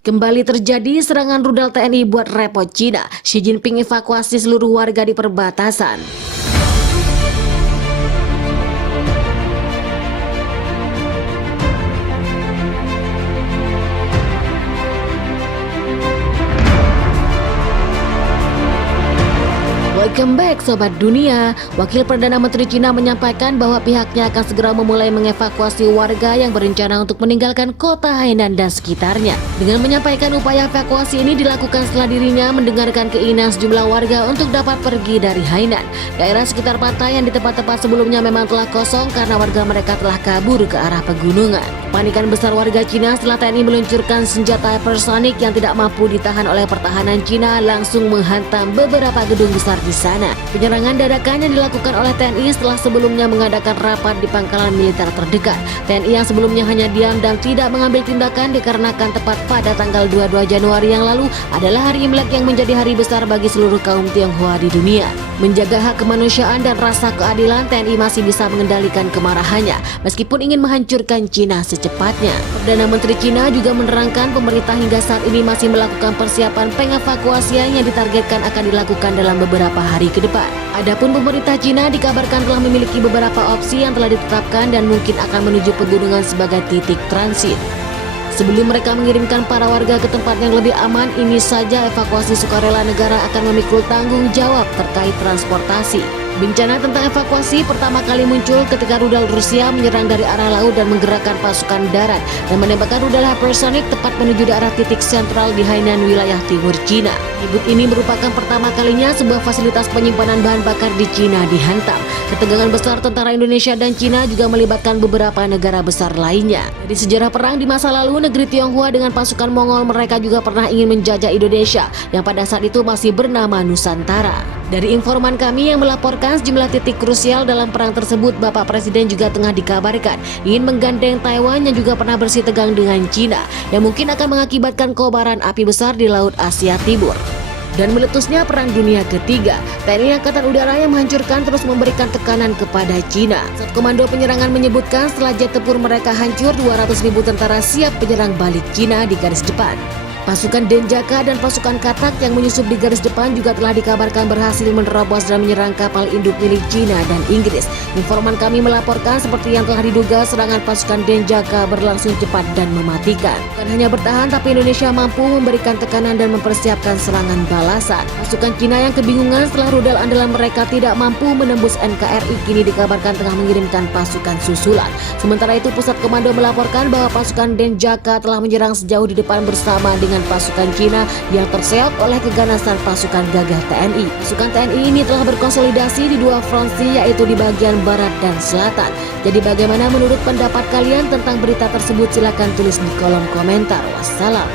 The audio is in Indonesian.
Kembali terjadi serangan rudal TNI buat repot Cina. Xi Jinping evakuasi seluruh warga di perbatasan. Welcome back Sobat Dunia. Wakil Perdana Menteri Cina menyampaikan bahwa pihaknya akan segera memulai mengevakuasi warga yang berencana untuk meninggalkan kota Hainan dan sekitarnya. Dengan menyampaikan upaya evakuasi ini dilakukan setelah dirinya mendengarkan keinginan sejumlah warga untuk dapat pergi dari Hainan. Daerah sekitar pantai yang di tempat-tempat sebelumnya memang telah kosong karena warga mereka telah kabur ke arah pegunungan. Panikan besar warga Cina setelah TNI meluncurkan senjata hypersonic yang tidak mampu ditahan oleh pertahanan Cina langsung menghantam beberapa gedung besar di sana. Penyerangan dadakan yang dilakukan oleh TNI setelah sebelumnya mengadakan rapat di pangkalan militer terdekat. TNI yang sebelumnya hanya diam dan tidak mengambil tindakan dikarenakan tepat pada tanggal 22 Januari yang lalu adalah hari Imlek yang menjadi hari besar bagi seluruh kaum Tionghoa di dunia. Menjaga hak kemanusiaan dan rasa keadilan, TNI masih bisa mengendalikan kemarahannya meskipun ingin menghancurkan Cina secepatnya. Perdana Menteri Cina juga menerangkan pemerintah hingga saat ini masih melakukan persiapan pengevakuasian yang ditargetkan akan dilakukan dalam beberapa hari ke depan. Adapun pemerintah Cina dikabarkan telah memiliki beberapa opsi yang telah ditetapkan dan mungkin akan menuju pegunungan sebagai titik transit. Sebelum mereka mengirimkan para warga ke tempat yang lebih aman, ini saja evakuasi sukarela negara akan memikul tanggung jawab terkait transportasi. Bencana tentang evakuasi pertama kali muncul ketika rudal Rusia menyerang dari arah laut dan menggerakkan pasukan darat dan menembakkan rudal hypersonic tepat menuju daerah titik sentral di Hainan, wilayah timur Cina. Ribut ini merupakan pertama kalinya sebuah fasilitas penyimpanan bahan bakar di Cina dihantam. Ketegangan besar tentara Indonesia dan Cina juga melibatkan beberapa negara besar lainnya. Dari sejarah perang di masa lalu, negeri Tionghoa dengan pasukan Mongol mereka juga pernah ingin menjajah Indonesia yang pada saat itu masih bernama Nusantara. Dari informan kami yang melaporkan sejumlah titik krusial dalam perang tersebut, Bapak Presiden juga tengah dikabarkan ingin menggandeng Taiwan yang juga pernah bersih tegang dengan Cina yang mungkin akan mengakibatkan kobaran api besar di Laut Asia Timur. Dan meletusnya Perang Dunia Ketiga, TNI Angkatan Udara yang menghancurkan terus memberikan tekanan kepada Cina. Saat Komando Penyerangan menyebutkan setelah jet tempur mereka hancur, 200.000 tentara siap penyerang balik Cina di garis depan. Pasukan Denjaka dan pasukan Katak yang menyusup di garis depan juga telah dikabarkan berhasil menerobos dan menyerang kapal induk milik Cina dan Inggris. Informan kami melaporkan seperti yang telah diduga, serangan pasukan Denjaka berlangsung cepat dan mematikan. Bukan hanya bertahan, tapi Indonesia mampu memberikan tekanan dan mempersiapkan serangan balasan. Pasukan Cina yang kebingungan setelah rudal andalan mereka tidak mampu menembus NKRI kini dikabarkan tengah mengirimkan pasukan susulan. Sementara itu Pusat Komando melaporkan bahwa pasukan Denjaka telah menyerang sejauh di depan bersama dengan pasukan Cina yang terseok oleh keganasan pasukan gagah TNI. Pasukan TNI ini telah berkonsolidasi di dua fronti, yaitu di bagian barat dan selatan. Jadi bagaimana menurut pendapat kalian tentang berita tersebut? Silakan tulis di kolom komentar. Wassalam.